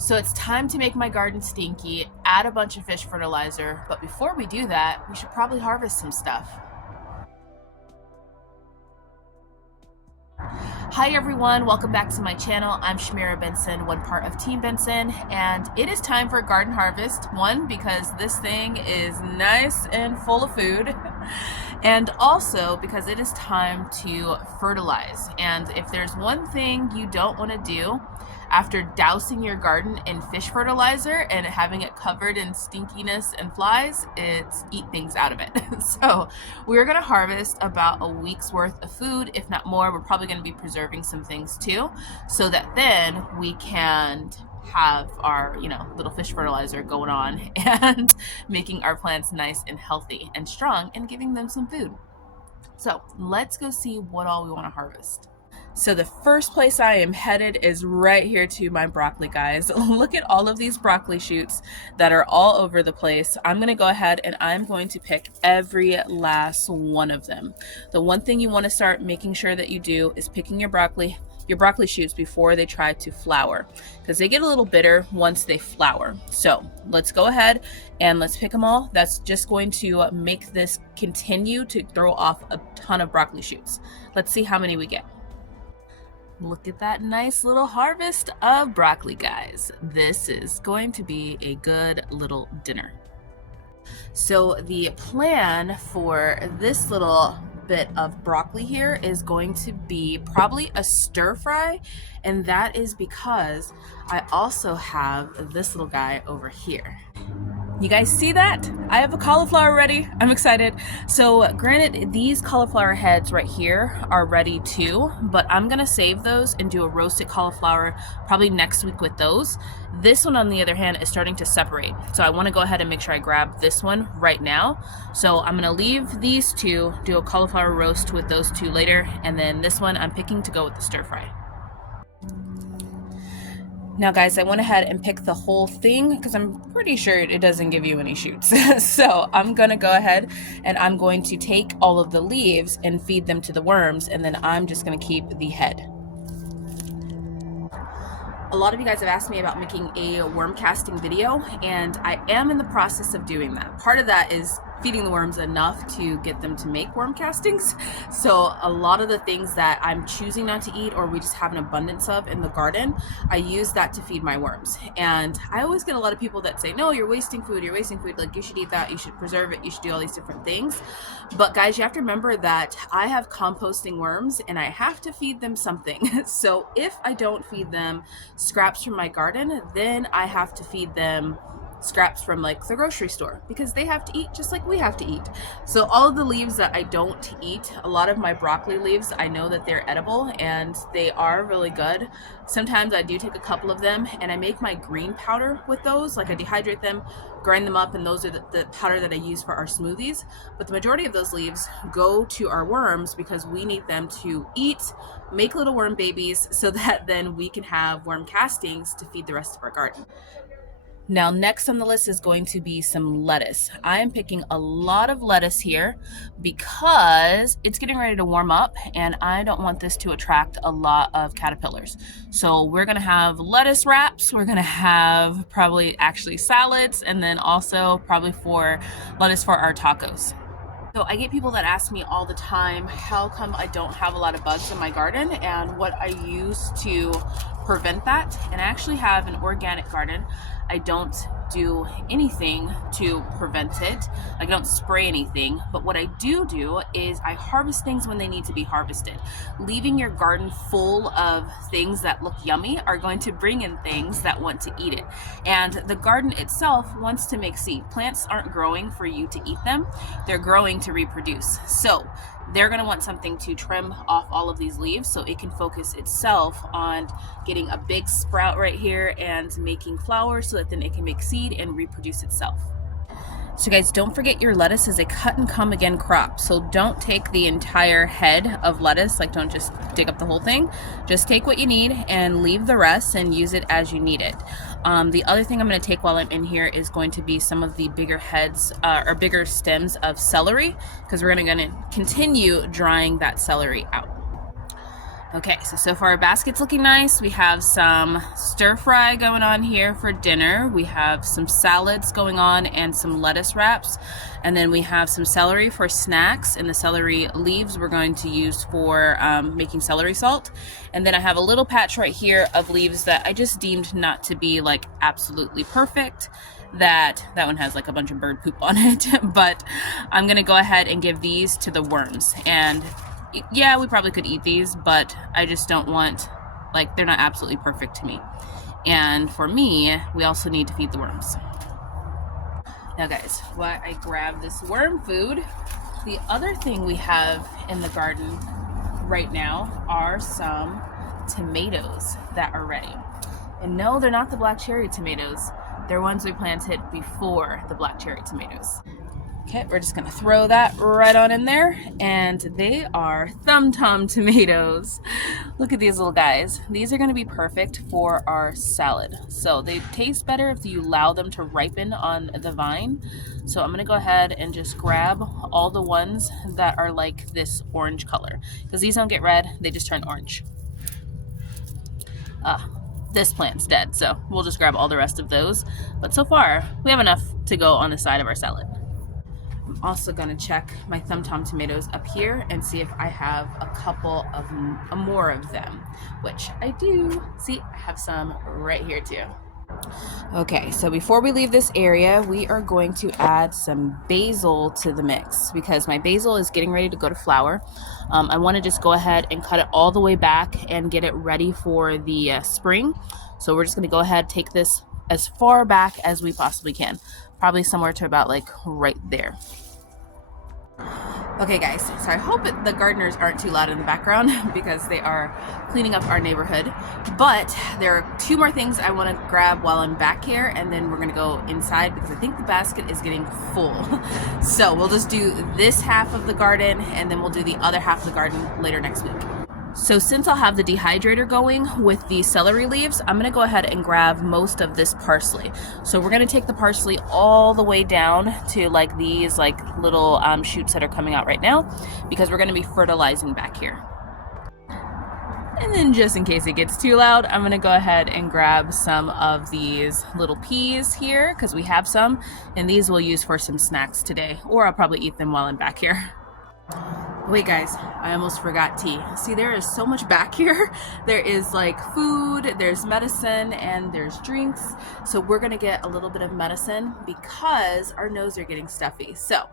So it's time to make my garden stinky, add a bunch of fish fertilizer, but before we do that, we should probably harvest some stuff. Hi everyone, welcome back to my channel. I'm Shamira Benson, one part of Team Benson, and it is time for a garden harvest. One, because this thing is nice and full of food, and also because it is time to fertilize. And if there's one thing you don't want to do after dousing your garden in fish fertilizer and having it covered in stinkiness and flies, it's eat things out of it. So we're gonna harvest about a week's worth of food, if not more. We're probably gonna be preserving some things too, so that then we can have our, little fish fertilizer going on and making our plants nice and healthy and strong and giving them some food. So let's go see what all we wanna harvest. So the first place I am headed is right here to my broccoli, guys. Look at all of these broccoli shoots that are all over the place. I'm going to go ahead and I'm going to pick every last one of them. The one thing you want to start making sure that you do is picking your broccoli shoots before they try to flower, because they get a little bitter once they flower. So let's go ahead and let's pick them all. That's just going to make this continue to throw off a ton of broccoli shoots. Let's see how many we get. Look at that nice little harvest of broccoli, guys. This is going to be a good little dinner. So the plan for this little bit of broccoli here is going to be probably a stir fry, and that is because I also have this little guy over here. You guys see that? I have a cauliflower ready. I'm excited. So granted, these cauliflower heads right here are ready too, but I'm gonna save those and do a roasted cauliflower probably next week with those. This one, on the other hand, is starting to separate. So I wanna go ahead and make sure I grab this one right now. So I'm gonna leave these two, do a cauliflower roast with those two later, and then this one I'm picking to go with the stir fry. Now guys, I went ahead and picked the whole thing because I'm pretty sure it doesn't give you any shoots. So I'm gonna go ahead and I'm going to take all of the leaves and feed them to the worms, and then I'm just gonna keep the head. A lot of you guys have asked me about making a worm casting video, and I am in the process of doing that. Part of that is feeding the worms enough to get them to make worm castings. So a lot of the things that I'm choosing not to eat or we just have an abundance of in the garden, I use that to feed my worms. And I always get a lot of people that say, no, you're wasting food, like you should eat that, you should preserve it, you should do all these different things. But guys, you have to remember that I have composting worms and I have to feed them something. So if I don't feed them scraps from my garden, then I have to feed them scraps from like the grocery store, because they have to eat just like we have to eat. So all of the leaves that I don't eat, a lot of my broccoli leaves, I know that they're edible and they are really good. Sometimes I do take a couple of them and I make my green powder with those. Like I dehydrate them, grind them up, and those are the powder that I use for our smoothies. But the majority of those leaves go to our worms because we need them to eat, make little worm babies, so that then we can have worm castings to feed the rest of our garden. Now next on the list is going to be some lettuce. I am picking a lot of lettuce here because it's getting ready to warm up and I don't want this to attract a lot of caterpillars. So we're gonna have lettuce wraps, we're gonna have probably actually salads, and then also probably for lettuce for our tacos. So I get people that ask me all the time, how come I don't have a lot of bugs in my garden and what I use to prevent that. And I actually have an organic garden. I don't do anything to prevent it. I don't spray anything, but what I do is I harvest things when they need to be harvested. Leaving your garden full of things that look yummy are going to bring in things that want to eat it. And the garden itself wants to make seed. Plants aren't growing for you to eat them. They're growing to reproduce. So they're going to want something to trim off all of these leaves so it can focus itself on getting a big sprout right here and making flowers so that then it can make seed and reproduce itself. So guys, don't forget your lettuce is a cut and come again crop. So don't take the entire head of lettuce, like don't just dig up the whole thing. Just take what you need and leave the rest and use it as you need it. The other thing I'm going to take while I'm in here is going to be some of the bigger heads or bigger stems of celery, because we're going to continue drying that celery out. Okay, so far our basket's looking nice. We have some stir fry going on here for dinner. We have some salads going on and some lettuce wraps. And then we have some celery for snacks, and the celery leaves we're going to use for making celery salt. And then I have a little patch right here of leaves that I just deemed not to be like absolutely perfect. That one has like a bunch of bird poop on it, but I'm gonna go ahead and give these to the worms. And yeah, we probably could eat these, but I just don't want, like, they're not absolutely perfect to me. And for me, we also need to feed the worms. Now guys, while I grab this worm food, the other thing we have in the garden right now are some tomatoes that are ready. And no, they're not the black cherry tomatoes. They're ones we planted before the black cherry tomatoes. Okay, we're just gonna throw that right on in there, and they are Thumb Tom tomatoes. Look at these little guys. These are gonna be perfect for our salad. So they taste better if you allow them to ripen on the vine. So I'm gonna go ahead and just grab all the ones that are like this orange color, because these don't get red, they just turn orange. This plant's dead, so we'll just grab all the rest of those. But so far, we have enough to go on the side of our salad. I'm also gonna check my Thumb Tom tomatoes up here and see if I have a couple of more of them, which I do. See, I have some right here too. Okay, so before we leave this area, we are going to add some basil to the mix because my basil is getting ready to go to flower. I want to just go ahead and cut it all the way back and get it ready for the spring. So we're just going to go ahead, take this as far back as we possibly can, probably somewhere to about like right there. Okay guys, so I hope the gardeners aren't too loud in the background because they are cleaning up our neighborhood. But there are two more things I want to grab while I'm back here, and then we're going to go inside because I think the basket is getting full. So we'll just do this half of the garden and then we'll do the other half of the garden later next week. So since I'll have the dehydrator going with the celery leaves, I'm gonna go ahead and grab most of this parsley. So we're gonna take the parsley all the way down to like these like little shoots that are coming out right now, because we're gonna be fertilizing back here. And then just in case it gets too loud, I'm gonna go ahead and grab some of these little peas here, because we have some, and these we'll use for some snacks today, or I'll probably eat them while I'm back here. Wait guys, I almost forgot tea. See, there is so much back here. There is like food, there's medicine, and there's drinks. So we're gonna get a little bit of medicine because our noses are getting stuffy. So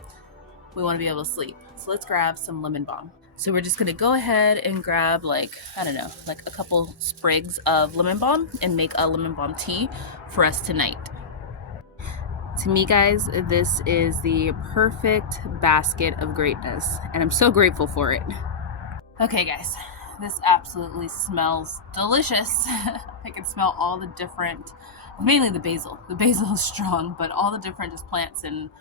we wanna be able to sleep. So let's grab some lemon balm. So we're just gonna go ahead and grab like, I don't know, like a couple sprigs of lemon balm and make a lemon balm tea for us tonight. To me, guys, this is the perfect basket of greatness, and I'm so grateful for it. Okay, guys, this absolutely smells delicious. I can smell all the different, mainly the basil. The basil is strong, but all the different just plants and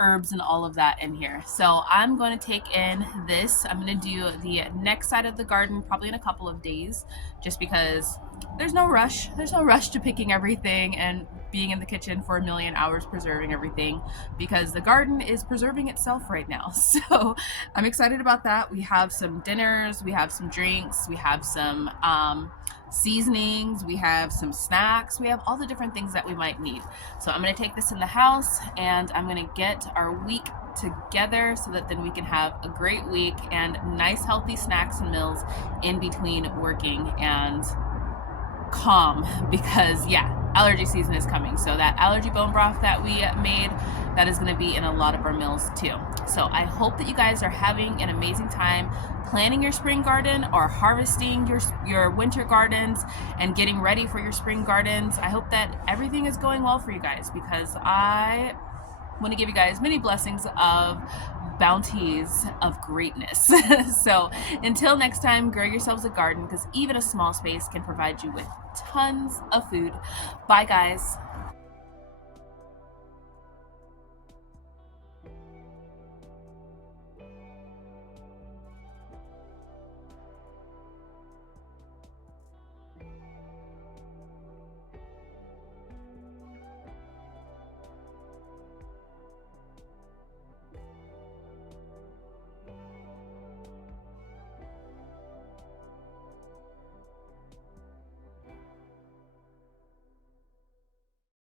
herbs and all of that in here. So I'm going to take in this. I'm going to do the next side of the garden probably in a couple of days, just because there's no rush. There's no rush to picking everything and being in the kitchen for a million hours preserving everything, because the garden is preserving itself right now. So I'm excited about that. We have some dinners, we have some drinks, we have some seasonings, we have some snacks, we have all the different things that we might need. So I'm going to take this in the house and I'm going to get our week together so that then we can have a great week and nice healthy snacks and meals in between working and calm, because yeah, allergy season is coming. So that allergy bone broth that we made, that is going to be in a lot of our meals too. So I hope that you guys are having an amazing time planning your spring garden or harvesting your winter gardens and getting ready for your spring gardens. I hope that everything is going well for you guys, because I want to give you guys many blessings of bounties of greatness. So until next time, grow yourselves a garden, because even a small space can provide you with tons of food. Bye guys.